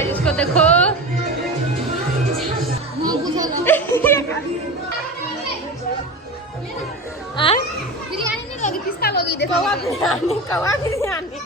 Guys इसको देखो। बिरयानी नहीं लोगी, पिस्ता लोगी। देखो कवा बिरयानी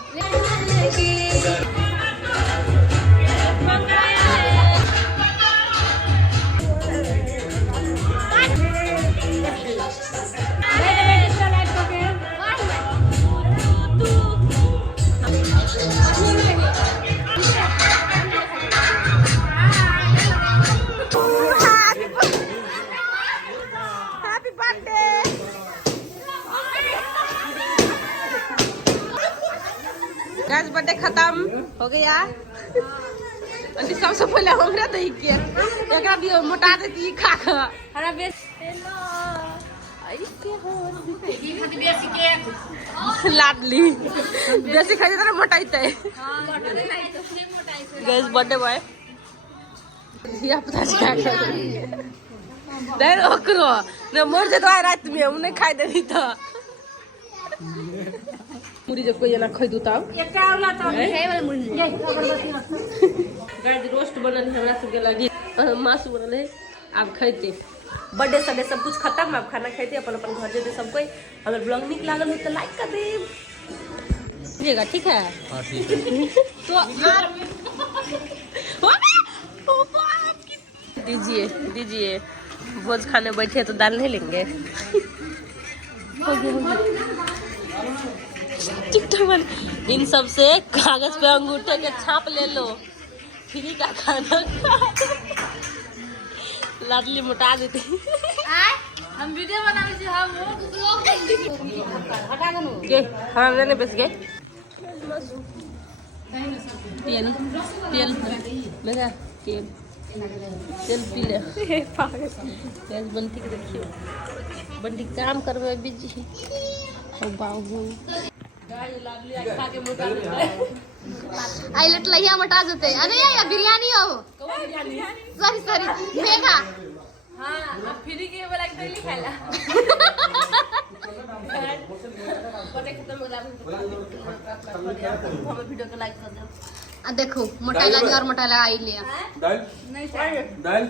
गाइस बर्थडे खत्म हो गया। अंटी सबसे पहले हमरा दही के एकरा भी मोटा देती खा खा हरा बेस लाडली बेसी खाई तो मोटाइते। गाइस बर्थडे बॉय या पता क्या कर दे ओकरो ने मर जे तो रात में उन्हें खाई देबी त मुरी जब कोई जना खै दू तब एक कावला त है वाला मुरी ये अगरबत्ती गाइस रोस्ट बनल है हमरा सब के लगी मासु बनल है। अब खैते बर्थडे सडे सब कुछ खत्म। अब खाना खैते अपन अपन घर जेते सब कोई। अगर ब्लॉग निक लागल हो तो लाइक कर दे दीजिएगा, ठीक है? हां ठीक है। तो दीजिए दीजिए भोज खाने बैठे तो दाल नहीं लेंगे। इन सब से कागज पे अंगूठे के छाप ले लो, फ्री का खाना लाडली मोटा देते। हम वीडियो बनावे छी, हम हटा दो के हम लेने बेस गए तेल तेल मेरा तेल तेल पी ले गैस बंटी के देखियो बंटी काम करवे बिजी हो बाबू गाय लाडली खा के मोटा देते। आई लट लइया मटा देते। अरे ये बिरयानी हो, बिरयानी सॉरी सॉरी मेघा। हां अब फ्री के वाला के डेली खाइला बर्थडे खत्म हो गया। हम वीडियो को लाइक कर दो। देखो मोटा लगी और मोटा लगा आई लिया दाल नहीं दाल